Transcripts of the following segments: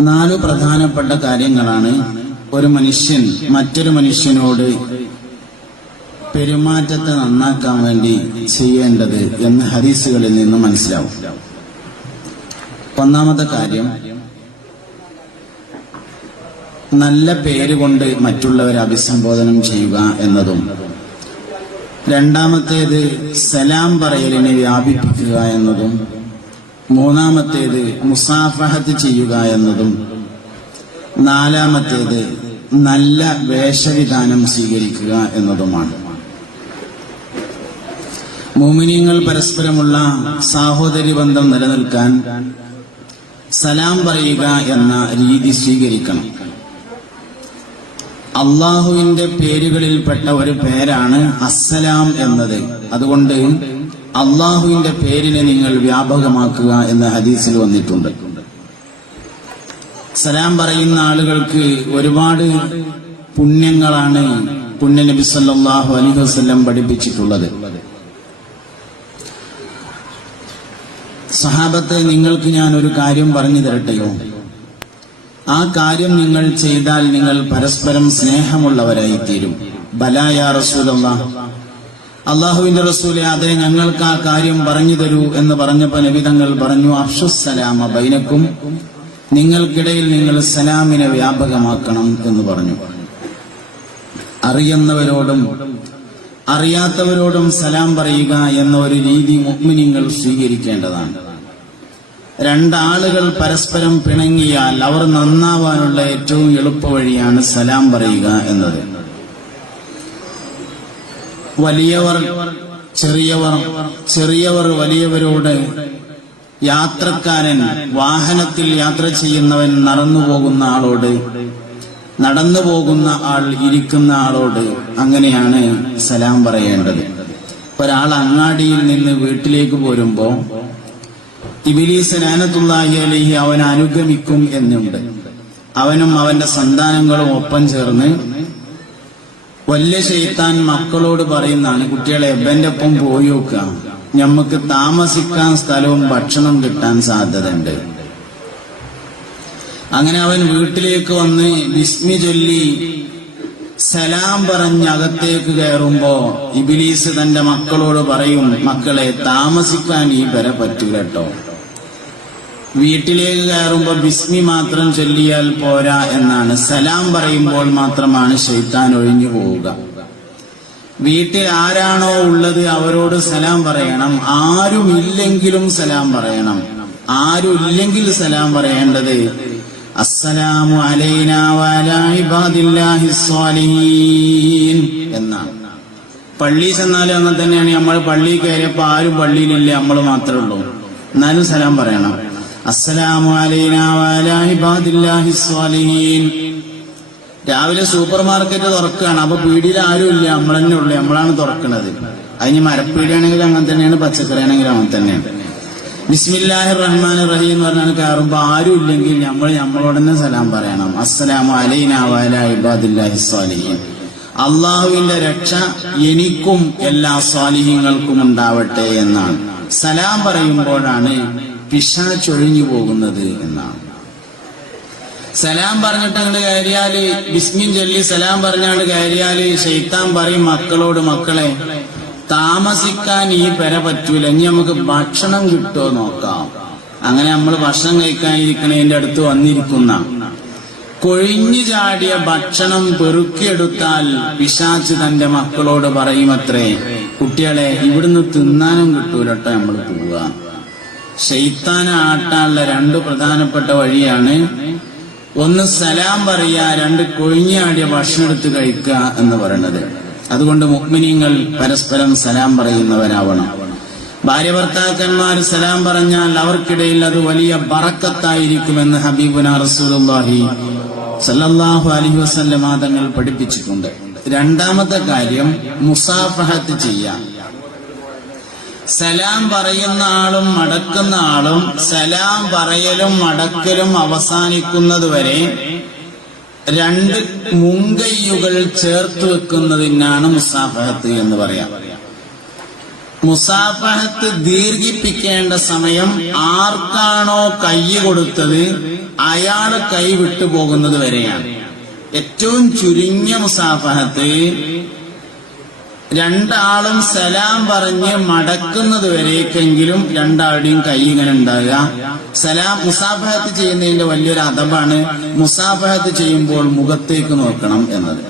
നാലു പ്രധാനപ്പെട്ട കാര്യങ്ങളാണ്. ഒരു മനുഷ്യൻ മറ്റൊരു മനുഷ്യനോട് പെരുമാറ്റത്തെ നന്നാക്കാൻ വേണ്ടി ചെയ്യേണ്ടത് എന്ന് ഹദീസുകളിൽ നിന്ന് മനസ്സിലാവും. ഒന്നാമത്തെ കാര്യം നല്ല പേര് കൊണ്ട് മറ്റുള്ളവരെ അഭിസംബോധനം ചെയ്യുക എന്നതും. രണ്ടാമത്തേത് സലാം പറയലിനെ വ്യാപിപ്പിക്കുക എന്നതും. മൂന്നാമത്തേത് മുസാഫഹത്ത് ചെയ്യുക എന്നതും നാലാമത്തേത് നല്ല വേഷവിധാനം സ്വീകരിക്കുക എന്നതുമാണ്. മോമിനിയങ്ങൾ പരസ്പരമുള്ള സാഹോദര്യ ബന്ധം നിലനിൽക്കാൻ സലാം പറയുക എന്ന രീതി സ്വീകരിക്കണം. അള്ളാഹുവിന്റെ പേരുകളിൽപ്പെട്ട ഒരു പേരാണ് അസ്സലാം എന്നത്. അതുകൊണ്ട് അള്ളാഹുവിന്റെ പേരിനെ നിങ്ങൾ വ്യാപകമാക്കുക എന്ന ഹദീസിൽ വന്നിട്ടുണ്ട്. സലാം പറയുന്ന ആളുകൾക്ക് ഒരുപാട് പുണ്യങ്ങളാണ് പുണ്യ നബി സല്ലല്ലാഹു അലൈഹി വസല്ലം പഠിപ്പിച്ചിട്ടുള്ളത്. സഹാബത്തെ നിങ്ങൾക്ക് ഞാൻ ഒരു കാര്യം പറഞ്ഞു തരട്ടെയോ? ആ കാര്യം നിങ്ങൾ ചെയ്താൽ നിങ്ങൾ പരസ്പരം സ്നേഹമുള്ളവരായി തീരും ബലായ റസൂലുള്ള അള്ളാഹുവിന്റെ റസൂലെ അതെ ഞങ്ങൾക്ക് ആ കാര്യം പറഞ്ഞു തരൂ എന്ന് പറഞ്ഞപ്പോ നബിതങ്ങൾ പറഞ്ഞു അഫ്ഷുസലാമ ബൈനക്കും നിങ്ങൾക്കിടയിൽ നിങ്ങൾ സലാമിനെ വ്യാപകമാക്കണം എന്ന് പറഞ്ഞു. അറിയുന്നവരോടും അറിയാത്തവരോടും സലാം പറയുക എന്ന ഒരു രീതി മുഗ്മിനിങ്ങൾ സ്വീകരിക്കേണ്ടതാണ്. രണ്ടാളുകൾ പരസ്പരം പിണങ്ങിയാൽ അവർ നന്നാവാനുള്ള ഏറ്റവും എളുപ്പവഴിയാണ് സലാം പറയുക എന്നത്. വലിയവർ ചെറിയവർ ചെറിയവർ വലിയവരോട് യാത്രക്കാരൻ വാഹനത്തിൽ യാത്ര ചെയ്യുന്നവൻ നടന്നു പോകുന്ന ആളോട് നടന്നു പോകുന്ന ആൾ ഇരിക്കുന്ന ആളോട് അങ്ങനെയാണ് സലാം പറയേണ്ടത്. ഒരാൾ അങ്ങാടിയിൽ നിന്ന് വീട്ടിലേക്ക് പോരുമ്പോ ഇബിലീസ് നാനത്തുള്ളാഹി അലഹി അവൻ അനുഗമിക്കും എന്നുണ്ട്. അവനും അവന്റെ സന്താനങ്ങളും ഒപ്പം ചേർന്ന് വല്യ ശൈത്താൻ മക്കളോട് പറയുന്നതാണ് കുട്ടികളെ എബന്റെ ഒപ്പം പോയി നോക്കുക. ഞമ്മക്ക് താമസിക്കാൻ സ്ഥലവും ഭക്ഷണം കിട്ടാൻ സാധ്യതയുണ്ട്. അങ്ങനെ അവൻ വീട്ടിലേക്ക് വന്ന് വിസ്മി ചൊല്ലി സലാം പറഞ്ഞ് അകത്തേക്ക് കയറുമ്പോ ഇബിലീസ് തന്റെ മക്കളോട് പറയും മക്കളെ താമസിക്കാൻ ഈ പെര കേട്ടോ വീട്ടിലേക്ക് കയറുമ്പോൾ ബിസ്മി മാത്രം ചൊല്ലിയാൽ പോരാ എന്നാണ്. സലാം പറയുമ്പോൾ മാത്രമാണ് ഷെയ്ത്താൻ ഒഴിഞ്ഞു പോവുക. വീട്ടിൽ ആരാണോ ഉള്ളത് അവരോട് സലാം പറയണം. ആരുമില്ലെങ്കിലും സലാം പറയണം. ആരുമില്ലെങ്കിൽ സലാം പറയേണ്ടത് അസ്സലാമു അലൈന എന്നാണ്. പള്ളി ചെന്നാലും അങ്ങനെ തന്നെയാണ്. നമ്മൾ പള്ളിയിൽ കയറിയപ്പോൾ ആരും പള്ളിയിലില്ല? നമ്മൾ മാത്രമേ ഉള്ളൂ. എന്നാലും സലാം പറയണം. അസ്സലാമു അലൈന വഅലാ ഇബാദില്ലാഹി സ്വാലിഹീൻ. രാവിലെ സൂപ്പർ മാർക്കറ്റ് തുറക്കുകയാണ് അപ്പൊ പീടിയിൽ ആരും ഇല്ല. നമ്മൾ തന്നെ ഉള്ളു. നമ്മളാണ് തുറക്കുന്നത് അതിന് മരപ്പീടിയാണെങ്കിലും അങ്ങനെ തന്നെയാണ് പച്ചക്കറി ആണെങ്കിലും അങ്ങനെ തന്നെയാണ്. ബിസ്മില്ലാഹി റഹ്മാൻ റഹീം എന്ന് പറഞ്ഞാൽ കയറുമ്പോ ആരും ഇല്ലെങ്കിൽ നമ്മൾ നമ്മളോട് തന്നെ സലാം പറയണം. അസ്സലാമു അലൈന വഅലാ ഇബാദില്ലാഹി സ്വാലിഹീൻ. അള്ളാഹുവിന്റെ രക്ഷ എനിക്കും എല്ലാ സ്വാലിഹ്യങ്ങൾക്കും ഉണ്ടാവട്ടെ എന്നാണ്. സലാം പറയുമ്പോഴാണ് പിശാച്ചൊഴിഞ്ഞു പോകുന്നത് എന്നാണ്. സലാം പറഞ്ഞിട്ട് അങ്ങോട്ട് കയറിയാൽ ബിസ്മിൻ ചൊല്ലി സലാം പറഞ്ഞാണ്ട് കയറിയാൽ ഷെയ്ത്താൻ പറയും മക്കളോട് മക്കളെ താമസിക്കാൻ ഈ പെര പറ്റൂല ഇനി നമുക്ക് ഭക്ഷണം കിട്ടുമോ നോക്കാം. അങ്ങനെ നമ്മൾ ഭക്ഷണം കഴിക്കാനിരിക്കണതിന്റെ അടുത്ത് വന്നിരിക്കുന്ന കൊഴിഞ്ഞു ചാടിയ ഭക്ഷണം പെറുക്കിയെടുത്താൽ പിശാച്ച് തന്റെ മക്കളോട് പറയുമത്രേ കുട്ടികളെ ഇവിടുന്ന് തിന്നാനും കിട്ടൂലട്ടോ നമ്മൾ പോവുക. ഷെയ്ത്താന ആട്ടാനുള്ള രണ്ട് പ്രധാനപ്പെട്ട വഴിയാണ് ഒന്ന് സലാം പറയുക രണ്ട് കൊഴിഞ്ഞാടിയ ഭക്ഷണം എടുത്ത് കഴിക്കുക എന്ന് പറയുന്നത്. അതുകൊണ്ട് മുക്മിനിങ്ങൾ പരസ്പരം സലാം പറയുന്നവരാവണം. ഭാര്യ ഭർത്താക്കന്മാർ സലാം പറഞ്ഞാൽ അവർക്കിടയിൽ അത് വലിയ ബറക്കത്തായിരിക്കുമെന്ന് ഹബീബുന റസൂലുള്ളാഹി സല്ലാഹു അലൈഹി വസല്ലം തങ്ങൾ പഠിപ്പിച്ചിട്ടുണ്ട്. രണ്ടാമത്തെ കാര്യം മുസാഫഹത്ത് ചെയ്യാം. സലാം പറയുന്ന ആളും മടക്കുന്ന ആളും സലാം പറയലും മടക്കലും അവസാനിക്കുന്നതുവരെ രണ്ട് മുങ്കയ്യുകൾ ചേർത്ത് വെക്കുന്നതിനാണ് മുസാഫഹത്ത് എന്ന് പറയാം. മുസാഫഹത്ത് ദീർഘിപ്പിക്കേണ്ട സമയം ആർക്കാണോ കൈ കൊടുത്തത് അയാൾ കൈ വിട്ടുപോകുന്നത് വരെയാണ്. ഏറ്റവും ചുരുങ്ങിയ മുസാഫഹത്ത് രണ്ടാളും സലാം പറഞ്ഞ് മടക്കുന്നത് വരേക്കെങ്കിലും രണ്ടാളുടെയും കൈ ഇങ്ങനെ ഉണ്ടാകുക സലാം മുസാഫഹത്ത് ചെയ്യുന്നതിന്റെ വലിയൊരു അദബാണ് മുസാഫഹത്ത് ചെയ്യുമ്പോൾ മുഖത്തേക്ക് നോക്കണം എന്നത്.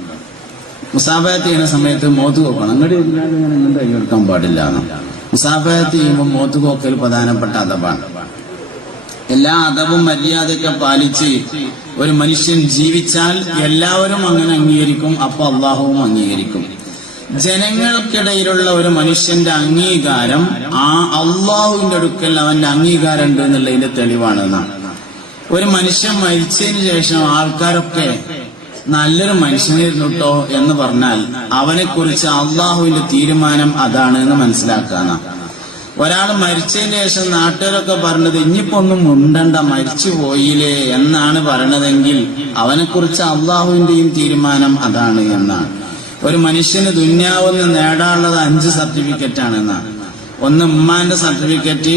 മുസാഫഹത്ത് ചെയ്യുന്ന സമയത്ത് മോത്ത് നോക്കണം. അങ്ങോട്ട് കൈ കൊടുക്കാൻ പാടില്ല. മുസാഫഹത്ത് ചെയ്യുമ്പോൾ മോത്ത് നോക്കൽ പ്രധാനപ്പെട്ട അദബാണ്. എല്ലാ അദബും മര്യാദയൊക്കെ പാലിച്ച് ഒരു മനുഷ്യൻ ജീവിച്ചാൽ എല്ലാവരും അങ്ങനെ അംഗീകരിക്കും അപ്പൊ അള്ളാഹുവും അംഗീകരിക്കും. ജനങ്ങൾക്കിടയിലുള്ള ഒരു മനുഷ്യന്റെ അംഗീകാരം ആ അള്ളാഹുവിന്റെ അടുക്കൽ അവന്റെ അംഗീകാരം ഉണ്ട് എന്നുള്ളതിന്റെ തെളിവാണെന്നാണ്. ഒരു മനുഷ്യൻ മരിച്ചതിന് ശേഷം ആൾക്കാരൊക്കെ നല്ലൊരു മനുഷ്യനായിരുന്നു കേട്ടോ എന്ന് പറഞ്ഞാൽ അവനെ കുറിച്ച് അള്ളാഹുവിന്റെ തീരുമാനം അതാണ് എന്ന് മനസ്സിലാക്കാനാണ് ഒരാൾ മരിച്ചതിന് ശേഷം നാട്ടുകാരൊക്കെ പറഞ്ഞത് ഇനിയിപ്പോ ഒന്നും മുണ്ടണ്ട മരിച്ചു പോയില്ലേ എന്നാണ് പറഞ്ഞതെങ്കിൽ അവനെക്കുറിച്ച് അള്ളാഹുവിന്റെയും തീരുമാനം അതാണ് എന്നാണ്. ഒരു മനുഷ്യന് ദുന്യാവെന്ന് നേടാനുള്ളത് അഞ്ച് സർട്ടിഫിക്കറ്റാണ് ആണെന്നാണ്. ഒന്ന് ഉമ്മാന്റെ സർട്ടിഫിക്കറ്റ്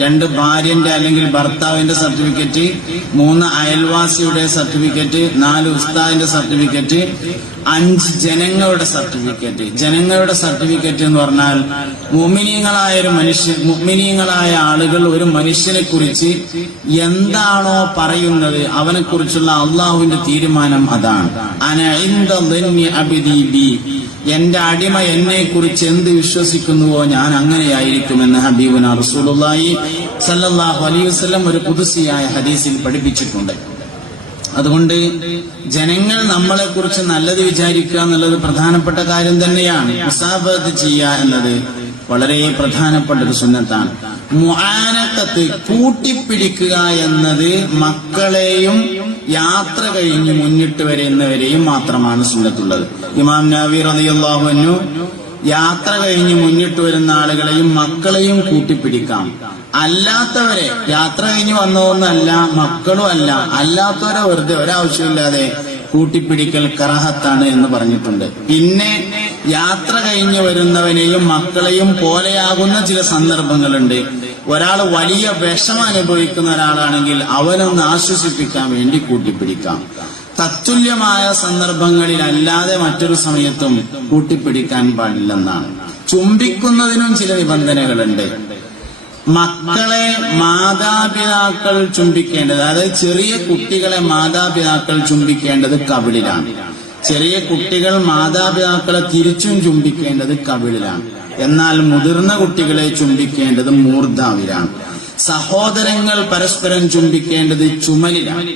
രണ്ട് ഭാര്യന്റെ അല്ലെങ്കിൽ ഭർത്താവിന്റെ സർട്ടിഫിക്കറ്റ് മൂന്ന് അയൽവാസിയുടെ സർട്ടിഫിക്കറ്റ് നാല് ഉസ്താദിന്റെ സർട്ടിഫിക്കറ്റ് അഞ്ച് ജനങ്ങളുടെ സർട്ടിഫിക്കറ്റ്. ജനങ്ങളുടെ സർട്ടിഫിക്കറ്റ് എന്ന് പറഞ്ഞാൽ മുമിനീങ്ങളായ ഒരു മനുഷ്യൻ മുമിനീങ്ങളായ ആളുകൾ ഒരു മനുഷ്യനെ കുറിച്ച് എന്താണോ പറയുന്നത് അവനെ കുറിച്ചുള്ള അള്ളാഹുവിന്റെ തീരുമാനം അതാണ്. അന എന്റെ അടിമ എന്നെ കുറിച്ച് എന്ത് വിശ്വസിക്കുന്നുവോ ഞാൻ അങ്ങനെയായിരിക്കുമെന്ന് ഹബീബുന റസൂലുള്ളാഹി സല്ലാഹു അലൈഹി വസല്ലം ഒരു പുതുസിയായ ഹദീസിൽ പഠിപ്പിച്ചിട്ടുണ്ട്. അതുകൊണ്ട് ജനങ്ങൾ നമ്മളെ കുറിച്ച് നല്ലത് വിചാരിക്കുക എന്നുള്ളത് പ്രധാനപ്പെട്ട കാര്യം തന്നെയാണ്. മുസാഫത്ത് ചെയ്യുക എന്നത് വളരെ പ്രധാനപ്പെട്ട ഒരു സുന്നത്താണ്. മുആനക്കത്ത് കൂട്ടിപ്പിടിക്കുക എന്നത് മക്കളെയും യാത്ര കഴിഞ്ഞ് മുന്നിട്ട് വരുന്നവരെയും മാത്രമാണ് സുന്നത്തുള്ളത്. ഇമാം നബി അൻഹു യാത്ര കഴിഞ്ഞ് മുന്നിട്ട് വരുന്ന ആളുകളെയും മക്കളെയും കൂട്ടിപ്പിടിക്കാം. അല്ലാത്തവരെ യാത്ര കഴിഞ്ഞ് വന്നതൊന്നല്ല മക്കളും അല്ല അല്ലാത്തവരെ വെറുതെ ഒരാവശ്യമില്ലാതെ കൂട്ടിപ്പിടിക്കൽ കറഹത്താണ് എന്ന് പറഞ്ഞിട്ടുണ്ട്. പിന്നെ യാത്ര കഴിഞ്ഞു വരുന്നവനെയും മക്കളെയും പോലെയാകുന്ന ചില സന്ദർഭങ്ങളുണ്ട്. ഒരാൾ വലിയ വിഷമം അനുഭവിക്കുന്ന ഒരാളാണെങ്കിൽ അവനൊന്ന് ആശ്വസിപ്പിക്കാൻ വേണ്ടി കൂട്ടിപ്പിടിക്കാം. തത്തുല്യമായ സന്ദർഭങ്ങളിൽ അല്ലാതെ മറ്റൊരു സമയത്തും കൂട്ടിപ്പിടിക്കാൻ പാടില്ലെന്നാണ്. ചുംബിക്കുന്നതിനും ചില നിബന്ധനകളുണ്ട്. മക്കളെ മാതാപിതാക്കൾ ചുംബിക്കേണ്ടത് അതായത് ചെറിയ കുട്ടികളെ മാതാപിതാക്കൾ ചുംബിക്കേണ്ടത് കവിളിലാണ്. ചെറിയ കുട്ടികൾ മാതാപിതാക്കളെ തിരിച്ചും ചുംബിക്കേണ്ടത് കവിളിലാണ്. എന്നാൽ മുതിർന്ന കുട്ടികളെ ചുംബിക്കേണ്ടത് മൂർധാവിലാണ് സഹോദരങ്ങൾ പരസ്പരം ചുംബിക്കേണ്ടത് ചുമലിലാണ്.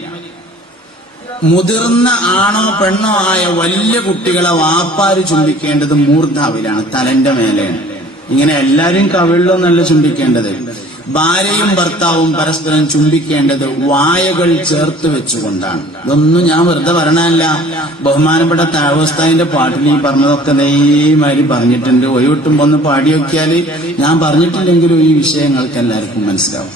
മുതിർന്ന ആണോ പെണ്ണോ ആയ വലിയ കുട്ടികളെ വാപ്പാര് ചുംബിക്കേണ്ടത് മൂർധാവിലാണ് തലന്റെ മേലെയാണ്. ഇങ്ങനെ എല്ലാവരും കവിളിലൊന്നല്ല ചുംബിക്കേണ്ടത്. ഭാര്യയും ഭർത്താവും പരസ്പരം ചുംബിക്കേണ്ടത് വായകൾ ചേർത്ത് വെച്ചുകൊണ്ടാണ്. ഇതൊന്നും ഞാൻ വെറുതെ പറഞ്ഞല്ല ബഹുമാനപ്പെട്ട താഴ്വസ്ഥാനിന്റെ പാട്ടിൽ ഈ പറഞ്ഞതൊക്കെ നെയ്മാരി പറഞ്ഞിട്ടുണ്ട്. ഒഴിവിട്ടുമ്പോ ഒന്ന് പാടി നോക്കിയാൽ ഞാൻ പറഞ്ഞിട്ടില്ലെങ്കിലും ഈ വിഷയങ്ങൾക്ക് എല്ലാവർക്കും മനസ്സിലാവും.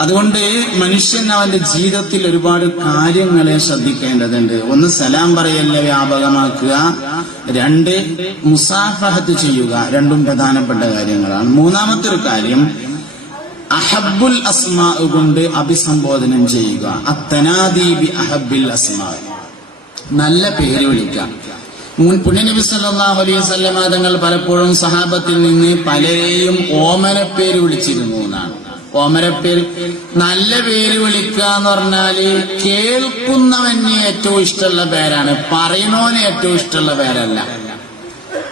അതുകൊണ്ട് മനുഷ്യൻ അവന്റെ ജീവിതത്തിൽ ഒരുപാട് കാര്യങ്ങളെ ശ്രദ്ധിക്കേണ്ടതുണ്ട്. ഒന്ന് സലാം പറയല്ല വ്യാപകമാക്കുക. രണ്ട് മുസാഫഹത്ത് ചെയ്യുക. രണ്ടും പ്രധാനപ്പെട്ട കാര്യങ്ങളാണ്. മൂന്നാമത്തെ ഒരു കാര്യം അഹബുൽ അസ്മാ കൊണ്ട് അഭിസംബോധനം ചെയ്യുക. അത്തനാദീബി അഹബിൽ അസ്മാ. നല്ല പേര് വിളിക്കുക. പുണ്യനബി സല്ലല്ലാഹു അലൈഹി വസല്ലമ തങ്ങൾ പലപ്പോഴും സഹാബത്തിൽ നിന്ന് പലരെയും ഓമനപ്പേര് പേര് വിളിച്ചിരുന്നു എന്നാണ്. ഓമനപ്പേര് നല്ല പേര് വിളിക്കുക എന്ന് പറഞ്ഞാൽ കേൾക്കുന്നവന് ഏറ്റവും ഇഷ്ടമുള്ള പേരാണ്. പറയുന്നവന് ഏറ്റവും ഇഷ്ടമുള്ള പേരല്ല.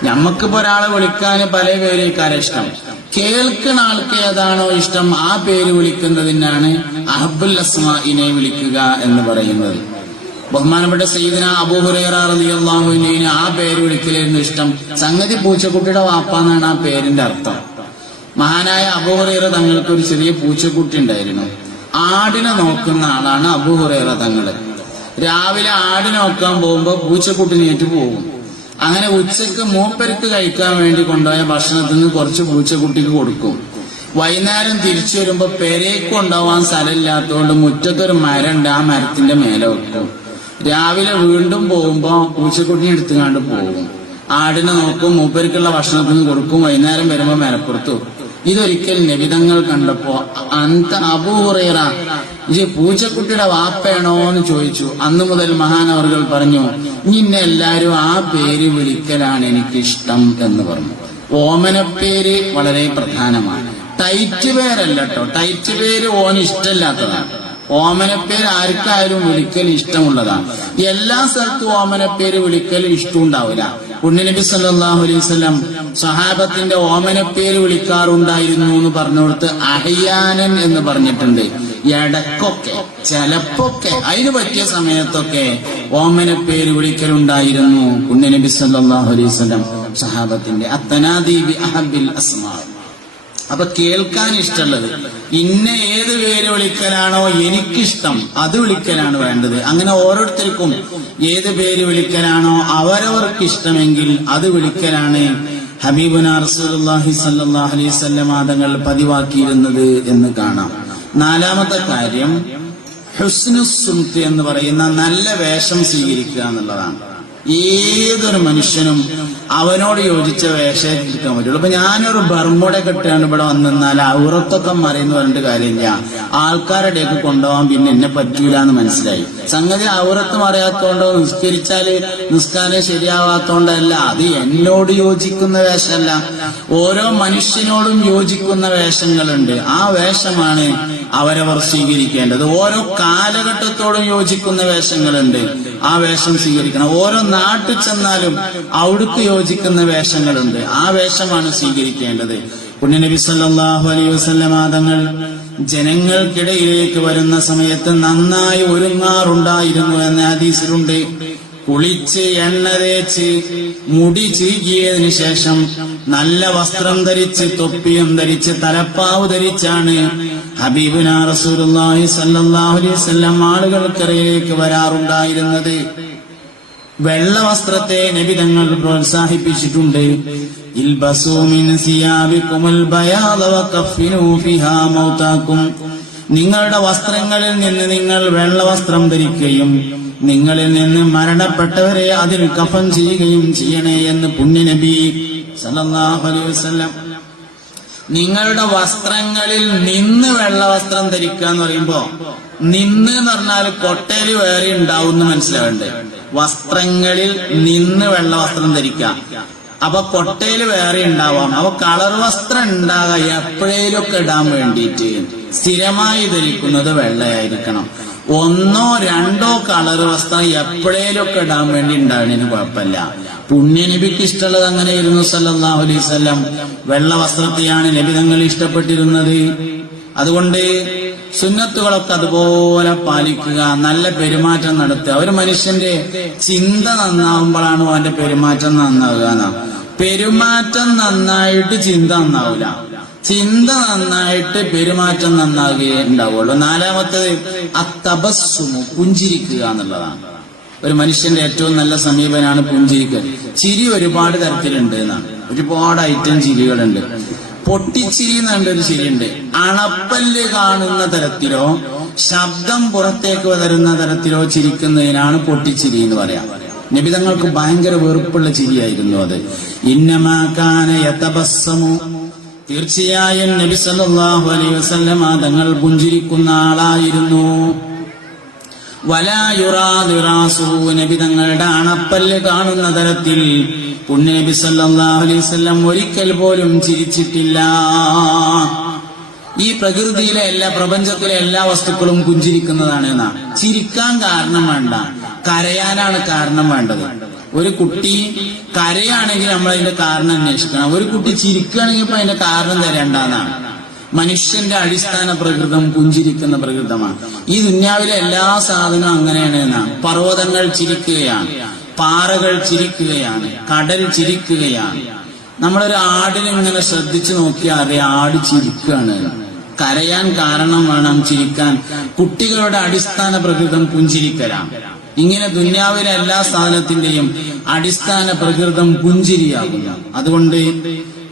നമുക്കിപ്പോ ഒരാളെ വിളിക്കാൻ പല പേരേക്കാരെ ഇഷ്ടം. കേൾക്കുന്ന ആൾക്ക് ഏതാണോ ഇഷ്ടം ആ പേര് വിളിക്കുന്നതിനാണ് അഹബുൽ അസ്മാഇനെ വിളിക്കുക എന്ന് പറയുന്നത്. ബഹുമാനപ്പെട്ട സയ്യിദിന അബൂഹുറേറിയാഹുവിനെ ആ പേര് വിളിക്കലായിരുന്നു ഇഷ്ടം. സംഗതി പൂച്ചക്കുട്ടിയുടെ വാപ്പാന്നാണ് ആ പേരിന്റെ അർത്ഥം. മഹാനായ അബുഹുറേറ തങ്ങൾക്ക് ഒരു ചെറിയ പൂച്ചക്കുട്ടി ഉണ്ടായിരുന്നു. ആടിനെ നോക്കുന്ന ആളാണ് അബുഹുറേറ തങ്ങൾ. രാവിലെ ആടിനെ നോക്കാൻ പോകുമ്പോ പൂച്ചക്കുട്ടിനേറ്റ് പോകും. അങ്ങനെ ഉച്ചയ്ക്ക് മൂപ്പരക്ക് കഴിക്കാൻ വേണ്ടി കൊണ്ടുപോയ ഭക്ഷണത്തിൽ നിന്ന് കുറച്ച് പൂച്ചക്കുട്ടിക്ക് കൊടുക്കും. വൈകുന്നേരം തിരിച്ചു വരുമ്പോ പെരേക്ക് കൊണ്ടുപോകാൻ സ്ഥലമില്ലാത്തതുകൊണ്ട് മുറ്റത്തൊരു മരമുണ്ട് ആ മരത്തിന്റെ മേലെ വെക്കും. രാവിലെ വീണ്ടും പോകുമ്പോ പൂച്ചക്കുട്ടിനെ എടുത്തുകാണ്ട് പോകും. ആടിനെ നോക്കും മൂപ്പർക്കുള്ള ഭക്ഷണത്തിന് കൊടുക്കും. വൈകുന്നേരം വരുമ്പോ മലപ്പുറത്തു ഇതൊരിക്കൽ നിബിതങ്ങൾ കണ്ടപ്പോ അന്ത അബൂറേറ ഇത് പൂച്ചക്കുട്ടിയുടെ വാപ്പയാണോ? എന്ന് ചോദിച്ചു. അന്നു മുതൽ മഹാനവർകൾ പറഞ്ഞു നിന്നെ എല്ലാരും ആ പേര് വിളിക്കലാണ് എനിക്കിഷ്ടം എന്ന് പറഞ്ഞു. ഓമനപ്പേര് വളരെ പ്രധാനമാണ്. ടൈറ്റ് പേരല്ല ടൈറ്റ് പേര് ഓന് ഇഷ്ടമില്ലാത്തതാണ് ഓമനപ്പേര് ആർക്കായാലും വിളിക്കൽ ഇഷ്ടമുള്ളതാണ്. എല്ലാ സ്ഥലത്തും ഓമനപ്പേര് വിളിക്കൽ ഇഷ്ടമുണ്ടാവില്ല. പുണ്യനബി സല്ലല്ലാഹു അലൈഹി വസല്ലം സഹാബത്തിന്റെ ഓമനപ്പേര് വിളിക്കാറുണ്ടായിരുന്നു എന്ന് പറഞ്ഞുകൊടുത്ത് അഹയാനൻ എന്ന് പറഞ്ഞിട്ടുണ്ട്. ഇടക്കൊക്കെ ചിലപ്പൊക്കെ അതിന് പറ്റിയ സമയത്തൊക്കെ ഓമനപ്പേര് വിളിക്കലുണ്ടായിരുന്നു പുണ്യനബി സല്ലാഹു അലൈഹി വസല്ലം സഹാബത്തിന്റെ അത്തനാദീബി അഹബിൽ അസ്മാ അപ്പൊ കേൾക്കാൻ ഇഷ്ടമുള്ളത്. ഇന്ന ഏത് പേര് വിളിക്കലാണോ എനിക്കിഷ്ടം അത് വിളിക്കലാണ് വേണ്ടത്. അങ്ങനെ ഓരോരുത്തർക്കും ഏത് പേര് വിളിക്കലാണോ അവരവർക്ക് ഇഷ്ടമെങ്കിൽ അത് വിളിക്കലാണ് ഹബീബുന റസൂലുള്ളാഹി സല്ലല്ലാഹു അലൈഹി വസല്ലം പതിവാക്കിയിരുന്നത് എന്ന് കാണാം. നാലാമത്തെ കാര്യം ഹുസ്നു സുംത്ത് എന്ന് പറയുന്ന നല്ല വേഷം സ്വീകരിക്കുക എന്നുള്ളതാണ്. ഏതൊരു മനുഷ്യനും അവനോട് യോജിച്ച വേഷം എടുക്കാൻ പറ്റുള്ളൂ. അപ്പൊ ഞാനൊരു ബർമുട കെട്ടാണ് ഇവിടെ വന്നാൽ ഔറത്തൊക്കെ മറിയെന്ന് പറഞ്ഞിട്ട് കാര്യമില്ല. ആൾക്കാരുടെ ഒക്കെ കൊണ്ടുപോകാൻ പിന്നെ എന്നെ പറ്റൂല എന്ന് മനസ്സിലായി. സംഗതി ഔറത്ത് മറിയാത്തോണ്ടോ നിസ്കരിച്ചാൽ നിസ്കാരം ശരിയാവാത്തോണ്ടല്ല. അത് എന്നോട് യോജിക്കുന്ന വേഷമല്ല. ഓരോ മനുഷ്യനോടും യോജിക്കുന്ന വേഷങ്ങളുണ്ട്. ആ വേഷമാണ് അവരവർ സ്വീകരിക്കേണ്ടത്. ഓരോ കാലഘട്ടത്തോടും യോജിക്കുന്ന വേഷങ്ങളുണ്ട്. ആ വേഷം സ്വീകരിക്കണം. ഓരോ നാട്ടിൽ ചെന്നാലും അവിടുക്ക് യോജിക്കുന്ന വേഷങ്ങളുണ്ട്. ആ വേഷമാണ് സ്വീകരിക്കേണ്ടത്. പുണ്യനബി സല്ലാഹു അലൈഹി വസല്ലമ തങ്ങൾ ജനങ്ങൾക്കിടയിലേക്ക് വരുന്ന സമയത്ത് നന്നായി ഒരുങ്ങാറുണ്ടായിരുന്നു എന്ന ഹദീസിലുണ്ട്. കുളിച്ച് എണ്ണ തേച്ച് മുടി ചീകിയതിന് ശേഷം നല്ല വസ്ത്രം ധരിച്ച് തൊപ്പിയും ധരിച്ച് തലപ്പാവ് ധരിച്ചാണ് ഹബീബുന റസൂലുള്ളാഹി സല്ലല്ലാഹു അലൈഹി വസല്ലം ആളുകൾക്കിടയിലേക്ക് വരാറുണ്ടായിരുന്നത്. വെള്ള വസ്ത്രത്തെ നബി തങ്ങൾ പ്രോത്സാഹിപ്പിച്ചിട്ടുണ്ട്. നിങ്ങളുടെ വസ്ത്രങ്ങളിൽ നിന്ന് നിങ്ങൾ വെള്ള വസ്ത്രം ധരിക്കുകയും നിങ്ങളിൽ നിന്ന് മരണപ്പെട്ടവരെ അതിൽ കഫം ചെയ്യുകയും ചെയ്യണേ എന്ന് പുണ്യനബി സല്ലല്ലാഹു അലൈഹി വസല്ലം നിങ്ങളുടെ വസ്ത്രങ്ങളിൽ നിന്ന് വെള്ള വസ്ത്രം ധരിക്കുക എന്ന് പറയുമ്പോ നിന്ന് എന്ന് പറഞ്ഞാൽ കൊട്ടയിൽ വേറെ ഉണ്ടാവും എന്ന് മനസ്സിലാവണ്ടേ? വസ്ത്രങ്ങളിൽ നിന്ന് വെള്ള വസ്ത്രം ധരിക്കുക അപ്പൊ കൊട്ടയിൽ വേറെ ഉണ്ടാവാം. അപ്പൊ കളർ വസ്ത്രം ഉണ്ടാകാം എപ്പോഴേലൊക്കെ ഇടാൻ വേണ്ടിയിട്ട് സ്ഥിരമായി ധരിക്കുന്നത് വെള്ളയായിരിക്കണം. ഒന്നോ രണ്ടോ കളർ വസ്ത്രം എപ്പോഴേലൊക്കെ ഇടാൻ വേണ്ടി ഉണ്ടാവുന്നതിന് കുഴപ്പമില്ല. പുണ്യനബിക്ക് ഇഷ്ടമുള്ളത് അങ്ങനെയായിരുന്നു സല്ലല്ലാഹു അലൈഹി വസല്ലം. വെള്ള വസ്ത്രത്തെയാണ് ലഭിതങ്ങൾ ഇഷ്ടപ്പെട്ടിരുന്നത്. അതുകൊണ്ട് സുന്നത്തുകളൊക്കെ അതുപോലെ പാലിക്കുക നല്ല പെരുമാറ്റം നടത്തുക. ഒരു മനുഷ്യന്റെ ചിന്ത നന്നാവുമ്പോഴാണ് അവന്റെ പെരുമാറ്റം നന്നാവുക പെരുമാറ്റം നന്നായിട്ട് ചിന്ത നന്നാവില്ല ചിന്ത നന്നായിട്ട് പെരുമാറ്റം നന്നാകുകയേ ഉണ്ടാവുള്ളൂ. നാലാമത്തത് അത്തബസ്സുമു പുഞ്ചിരിക്കുക എന്നുള്ളതാണ്. ഒരു മനുഷ്യന്റെ ഏറ്റവും നല്ല സമീപനാണ് പുഞ്ചിരിക്കൽ. ചിരി ഒരുപാട് തരത്തിലുണ്ട് എന്നാണ്. ഒരുപാട് ഐറ്റം ചിരികളുണ്ട്. പൊട്ടിച്ചിരി എന്നുണ്ട് ഒരു ചിരിയുണ്ട്. അണപ്പല്ല് കാണുന്ന തരത്തിലോ ശബ്ദം പുറത്തേക്ക് വരുന്ന തരത്തിലോ ചിരിക്കുന്നതിനാണ് പൊട്ടിച്ചിരി എന്ന് പറയാം. നിബിതങ്ങൾക്ക് ഭയങ്കര വെറുപ്പുള്ള ചിരിയായിരുന്നു അത്. ഇന്നമാക്കാന യതബസ്സമു തീർച്ചയായും നബി സല്ലല്ലാഹു അലൈഹി വസല്ലമ തങ്ങൾ പുഞ്ചിരിക്കുന്ന ആളായിരുന്നു. നബി തങ്ങളുടെ അണപ്പല്ല് കാണുന്ന തരത്തിൽ പുണ്യനബി സല്ലല്ലാഹു അലൈഹി വസല്ലം ഒരിക്കൽ പോലും ചിരിച്ചിട്ടില്ല. ഈ പ്രകൃതിയിലെ എല്ലാ പ്രപഞ്ചത്തിലെ എല്ലാ വസ്തുക്കളും പുഞ്ചിരിക്കുന്നതാണ് എന്നാണ്. ചിരിക്കാൻ കാരണം വേണ്ട. കരയാനാണ് കാരണം വേണ്ടത്. ഒരു കുട്ടി കരയാണെങ്കിൽ നമ്മൾ അതിന്റെ കാരണം അന്വേഷിക്കണം. ഒരു കുട്ടി ചിരിക്കുകയാണെങ്കിൽ ഇപ്പൊ അതിന്റെ കാരണം തരേണ്ടെന്നാണ് മനുഷ്യന്റെ അടിസ്ഥാന പ്രകൃതം പുഞ്ചിരിക്കുന്ന പ്രകൃതമാണ്. ഈ ദുന്യാവിലെ എല്ലാ സാധനവും അങ്ങനെയാണ് എന്നാണ്. പർവതങ്ങൾ ചിരിക്കുകയാണ്. പാറകൾ ചിരിക്കുകയാണ്. കടൽ ചിരിക്കുകയാണ്. നമ്മളൊരു ആടിനെ ഇങ്ങനെ ശ്രദ്ധിച്ചു നോക്കിയാൽ അറിയാം ആട് ചിരിക്കുകയാണ്. കരയാൻ കാരണം വേണം ചിരിക്കാൻ. കുട്ടികളുടെ അടിസ്ഥാന പ്രകൃതം പുഞ്ചിരിക്കലാണ്. ഇങ്ങനെ ദുന്യാവിലെ എല്ലാ സാധനത്തിന്റെയും അടിസ്ഥാന പ്രകൃതം പുഞ്ചിരിയാകുന്നു. അതുകൊണ്ട്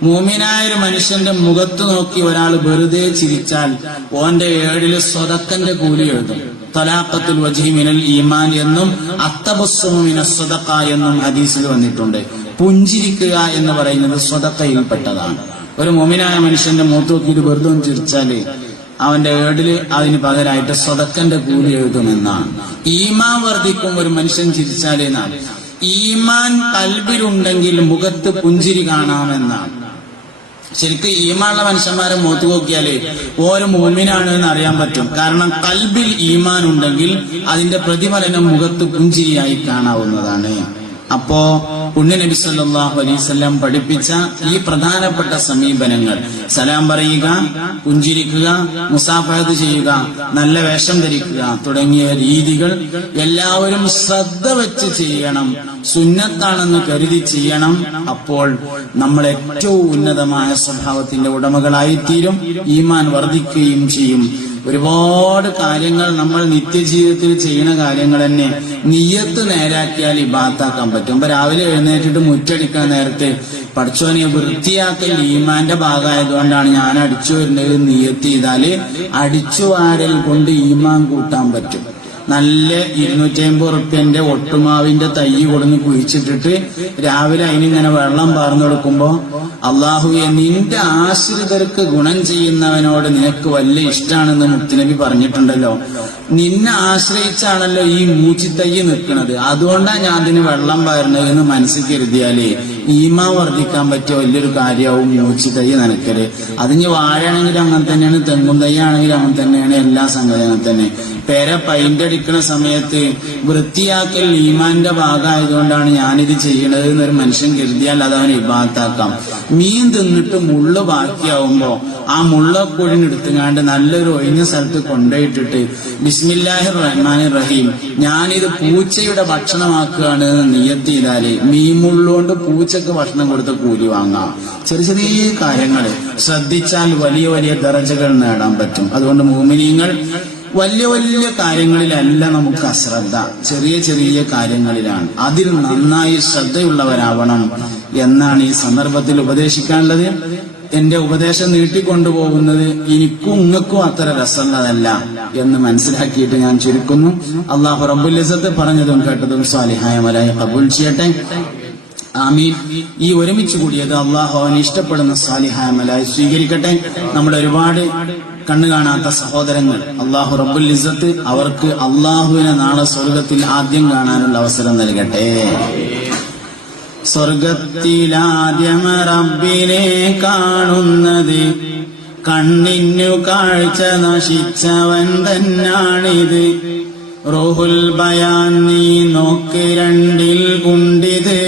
മൂമിനായ ഒരു മനുഷ്യന്റെ മുഖത്ത് നോക്കി ഒരാൾ വെറുതെ ചിരിച്ചാൽ ഓന്റെ ഏഴിൽ സ്വതക്കന്റെ കൂലി എഴുതും. തലാഖത്തുൽ വജീമിനൽ ഈമാൻ എന്നും അത്തബസ്സുമു മിനസ് സ്വതക്ക എന്നും ഹദീസിൽ വന്നിട്ടുണ്ട്. പുഞ്ചിരിക്കുക എന്ന് പറയുന്നത് സ്വതക്കയിൽപ്പെട്ടതാണ്. ഒരു മൊമിനായ മനുഷ്യന്റെ മൂത്ത് നോക്കിയിട്ട് വെറുതെ ഒന്ന് ചിരിച്ചാൽ അവന്റെ ഏടിൽ അതിന് പകരമായിട്ട് സ്വതക്കന്റെ കൂലി എഴുതുമെന്നാണ്. ഈമാൻ വർദ്ധിക്കും ഒരു മനുഷ്യൻ ചിരിച്ചാലേന്നാണ് ഈമാൻ കൽബിലുണ്ടെങ്കിൽ മുഖത്ത് പുഞ്ചിരി കാണാമെന്നാണ്. ശരിക്കും ഈമാനുള്ള മനുഷ്യന്മാരെ മുഖത്ത് നോക്കിയാൽ ഓരോ മോമിനാണ് എന്ന് അറിയാൻ പറ്റും. കാരണം കൽബിൽ ഈമാൻ ഉണ്ടെങ്കിൽ അതിന്റെ പ്രതിഫലനം മുഖത്ത് പുഞ്ചിരിയായി കാണാവുന്നതാണ്. അപ്പോ നബി സല്ലല്ലാഹു അലൈഹി വസല്ലം പഠിപ്പിച്ച ഈ പ്രധാനപ്പെട്ട സമീപനങ്ങൾ. സലാം പറയുക പുഞ്ചിരിക്കുക മുസാഫഹത്ത് ചെയ്യുക നല്ല വേഷം ധരിക്കുക തുടങ്ങിയ രീതികൾ എല്ലാവരും ശ്രദ്ധ വെച്ച് ചെയ്യണം. സുന്നത്താണെന്ന് കരുതി ചെയ്യണം. അപ്പോൾ നമ്മൾ ഏറ്റവും ഉന്നതമായ സ്വഭാവത്തിന്റെ ഉടമകളായിത്തീരും ഈമാൻ വർദ്ധിക്കുകയും ചെയ്യും. ഒരുപാട് കാര്യങ്ങൾ നമ്മൾ നിത്യജീവിതത്തിൽ ചെയ്യുന്ന കാര്യങ്ങൾ തന്നെ. നീയത്ത് നേരാക്കിയാൽ ഇബാത്താക്കാൻ പറ്റും. അപ്പൊ രാവിലെ എഴുന്നേറ്റിട്ട് മുറ്റടിക്കാൻ നേരത്തെ പഠിച്ചോനെ വൃത്തിയാക്കൽ ഈമാന്റെ ഭാഗമായതുകൊണ്ടാണ് ഞാൻ അടിച്ചു വരുന്നത്. നീയത്ത് ചെയ്താൽ അടിച്ചു വാരൽ കൊണ്ട് ഈമാൻ കൂട്ടാൻ പറ്റും. നല്ല ഇരുന്നൂറ്റി അമ്പത് റുപ്യന്റെ ഒട്ടുമാവിന്റെ തൈ കൊടുന്ന് കുഴിച്ചിട്ടിട്ട് രാവിലെ അതിനിങ്ങനെ വെള്ളം പാർന്നു കൊടുക്കുമ്പോ അള്ളാഹുയെ നിന്റെ ആശ്രിതർക്ക് ഗുണം ചെയ്യുന്നവനോട് നിനക്ക് വലിയ ഇഷ്ടമാണെന്ന് മുത്തുനബി പറഞ്ഞിട്ടുണ്ടല്ലോ. നിന്നെ ആശ്രയിച്ചാണല്ലോ ഈ മൂച്ചിത്തയ്യ് നിൽക്കുന്നത്. അതുകൊണ്ടാണ് ഞാൻ അതിന് വെള്ളം പാരുന്നത് എന്ന് മനസ്സിൽ കരുതിയാലേ ഈമ വർദ്ധിക്കാൻ പറ്റിയ വലിയൊരു കാര്യമാവും മൂച്ചിത്തയ്യ് നനക്കൽ അതിന് വാഴയാണെങ്കിലും അങ്ങനെ തന്നെയാണ് തെങ്ങും തയ്യാണെങ്കിലും അങ്ങനെ തന്നെയാണ് എല്ലാ അങ്ങനെ തന്നെ. പെര പൈന്റ് അടിക്കുന്ന സമയത്ത് വൃത്തിയാക്കൽ ഈമാന്റെ ഭാഗമായതുകൊണ്ടാണ് ഞാനിത് ചെയ്യണത് എന്നൊരു മനുഷ്യൻ കരുതിയാൽ അത് അവൻ ഇബാത്താക്കാം. മീൻ തിന്നിട്ട് മുള്ള് ബാക്കിയാവുമ്പോ ആ മുള്ളക്കുഴിനെടുത്തുങ്ങാണ്ട് നല്ലൊരു ഒഴിഞ്ഞ സ്ഥലത്ത് കൊണ്ടുപോയിട്ടിട്ട് ബിസ്മില്ലാഹിർ റഹ്മാൻ റഹീം ഞാനിത് പൂച്ചയുടെ ഭക്ഷണമാക്കുകയാണ് എന്ന് നിയത്ത് ചെയ്താൽ മീൻ മുള്ളുകൊണ്ട് പൂച്ചക്ക് ഭക്ഷണം കൊടുത്ത് കൂലി വാങ്ങാം. ചെറിയ ചെറിയ കാര്യങ്ങൾ ശ്രദ്ധിച്ചാൽ വലിയ വലിയ ദറജകൾ നേടാൻ പറ്റും. അതുകൊണ്ട് മൂമിനീങ്ങൾ വലിയ വലിയ കാര്യങ്ങളിലല്ല നമുക്ക് അശ്രദ്ധ. ചെറിയ ചെറിയ കാര്യങ്ങളിലാണ്. അതിൽ നന്നായി ശ്രദ്ധയുള്ളവരാവണം എന്നാണ് ഈ സന്ദർഭത്തിൽ ഉപദേശിക്കാനുള്ളത്. എന്റെ ഉപദേശം നീട്ടിക്കൊണ്ടുപോകുന്നത് എനിക്കും ഇങ്ങക്കും അത്ര രസമുള്ളതല്ല എന്ന് മനസ്സിലാക്കിയിട്ട് ഞാൻ ചുരുക്കുന്നു. അള്ളാഹു റബ്ബുലിസത്ത് പറഞ്ഞതും കേട്ടതും സ്വാലിഹായ മലായി കബൂൽ ചെയ്യട്ടെ. ആമീൻ. ഈ ഒരുമിച്ച് കൂടിയത് അള്ളാഹു അവന് ഇഷ്ടപ്പെടുന്ന സാലിഹായ മലായി സ്വീകരിക്കട്ടെ. നമ്മുടെ ഒരുപാട് കണ്ണു കാണാത്ത സഹോദരങ്ങൾ അള്ളാഹു റബ്ബുൽ ഇസത്ത് അവർക്ക് അള്ളാഹുവിനെ നാളെ സ്വർഗത്തിൽ ആദ്യം കാണാനുള്ള അവസരം നൽകട്ടെ. സ്വർഗത്തിലാദ്യം റബ്ബിനെ കാണുന്നത് കണ്ണിനു കാഴ്ച നശിച്ചവൻ തന്നാണിത്. റോഹുൽ ബയാൻ നീ നോക്ക് രണ്ടിൽ കുണ്ടിത്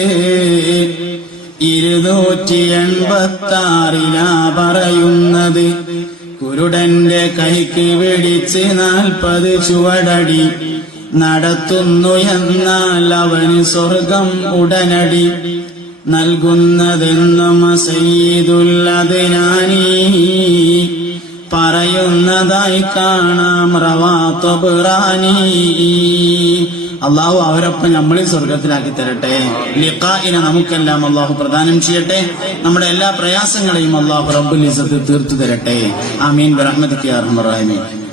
ഇരുന്നൂറ്റി എൺപത്താറിലാ പറയുന്നത്. കുരുടന്റെ കൈക്ക് പിടിച്ച് നാൽപ്പത് ചുവടടി. നടത്തുന്നു എന്നാൽ അവന് സ്വർഗം ഉടനടി. നൽകുന്നതെന്നും സയ്യിദുല്ലതിനാനീ പറയുന്നതായി കാണാം. റവാത്തൊബുറാനി അള്ളാഹു അവരൊപ്പം നമ്മളെ സ്വർഗത്തിലാക്കി തരട്ടെ. ലിഖായിനെ നമുക്കെല്ലാം അള്ളാഹു പ്രദാനം ചെയ്യട്ടെ. നമ്മുടെ എല്ലാ പ്രയാസങ്ങളെയും അള്ളാഹു റബ്ബുൽ ഇസത്ത് തീർത്തു തരട്ടെ. ആമീൻ. റഹ്മദിക്ക് അർഹമറായ്മീൻ